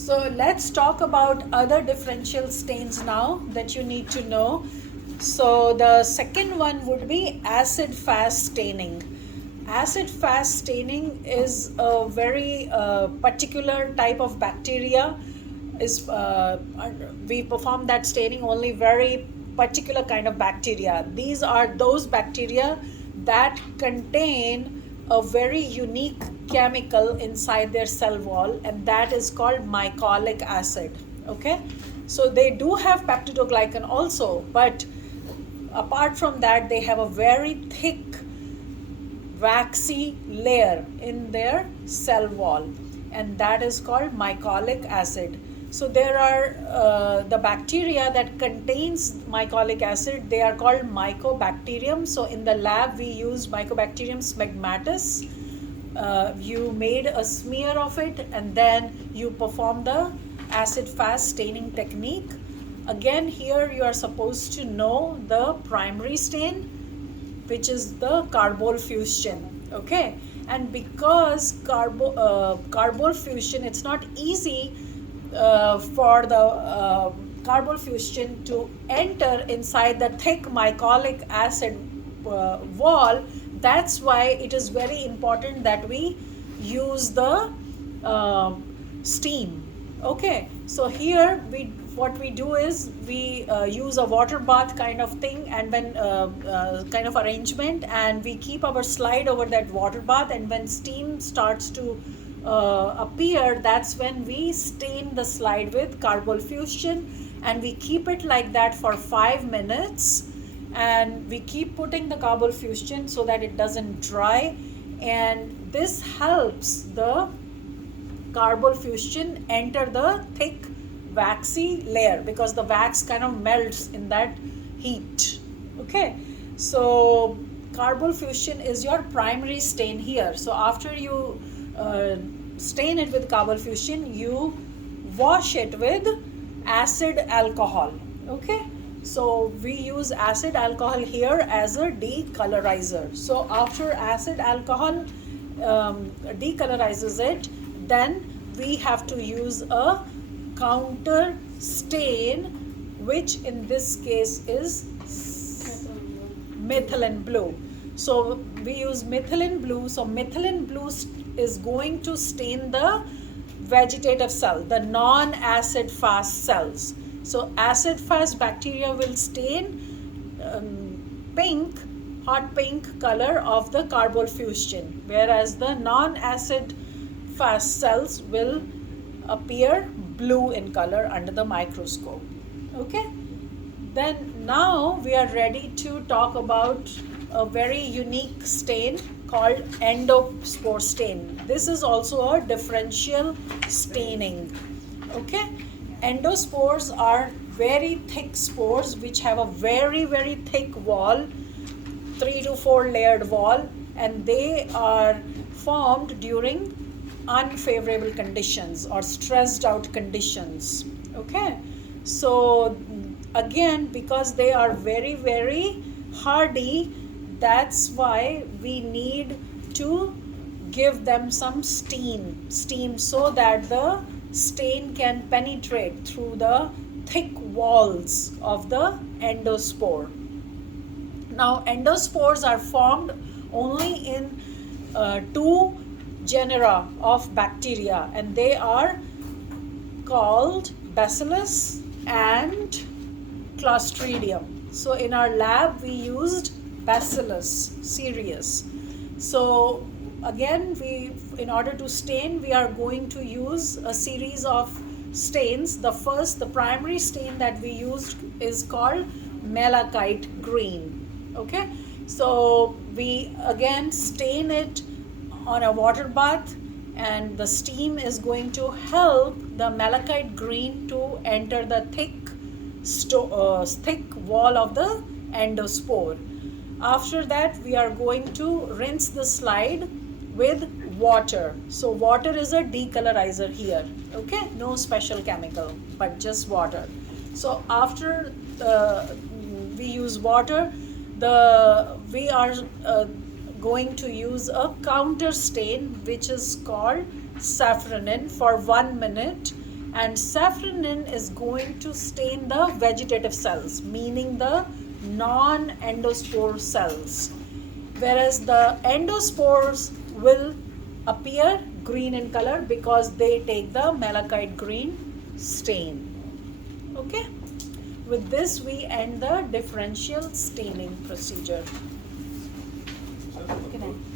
So let's talk about other differential stains now that you need to know. So the second one would be acid-fast staining. Acid-fast staining is a very particular type of bacteria. We perform that staining only very particular kind of bacteria. These are those bacteria that contain a very unique chemical inside their cell wall, and that is called mycolic acid. Okay, so they do have peptidoglycan also, but apart from that they have a very thick waxy layer in their cell wall, and that is called mycolic acid. So there are the bacteria that contains mycolic acid, they are called mycobacterium. So in the lab we use mycobacterium smegmatis. You made a smear of it and then you perform the acid fast staining technique. Again, here you are supposed to know the primary stain, which is the carbol fusion. Okay, and because carbol fusion, it's not easy for the carbol fusion to enter inside the thick mycolic acid wall. That's why it is very important that we use the steam. Okay, so here what we do is we use a water bath kind of thing, and when kind of arrangement, and we keep our slide over that water bath, and when steam starts to appear, that's when we stain the slide with carbol fusion, and we keep it like that for 5 minutes, and we keep putting the carbol fusion so that it doesn't dry, and this helps the carbol fusion enter the thick waxy layer because the wax kind of melts in that heat. Okay, so carbol fusion is your primary stain here. So after you stain it with carbol fusion, you wash it with acid alcohol. Okay, so we use acid alcohol here as a decolorizer. So after acid alcohol decolorizes it, then we have to use a counter stain, which in this case is methylene blue. So we use methylene blue. So methylene blue is going to stain the vegetative cell, the non-acid fast cells. So acid fast bacteria will stain pink, hot pink color of the carbol fusion, whereas the non-acid fast cells will appear blue in color under the microscope. Okay, then now we are ready to talk about a very unique stain called endospore stain. This is also a differential staining. Okay, endospores are very thick spores which have a very thick wall, 3 to 4 layered wall, and they are formed during unfavorable conditions or stressed out conditions. Okay, so again, because they are very hardy, that's why we need to give them some steam so that the stain can penetrate through the thick walls of the endospore. Now endospores are formed only in 2 genera of bacteria, and they are called Bacillus and Clostridium. So in our lab we used Bacillus cereus. So again, in order to stain, we are going to use a series of stains. The primary stain that we used is called malachite green. Okay, so we again stain it on a water bath, and the steam is going to help the malachite green to enter the thick wall of the endospore. After that, we are going to rinse the slide with water. So water is a decolorizer here. Okay, no special chemical, but just water. So after we use water, we are going to use a counter stain which is called safranin for 1 minute, and safranin is going to stain the vegetative cells, meaning the non-endospore cells, whereas the endospores will appear green in color because they take the malachite green stain. Okay, with this we end the differential staining procedure.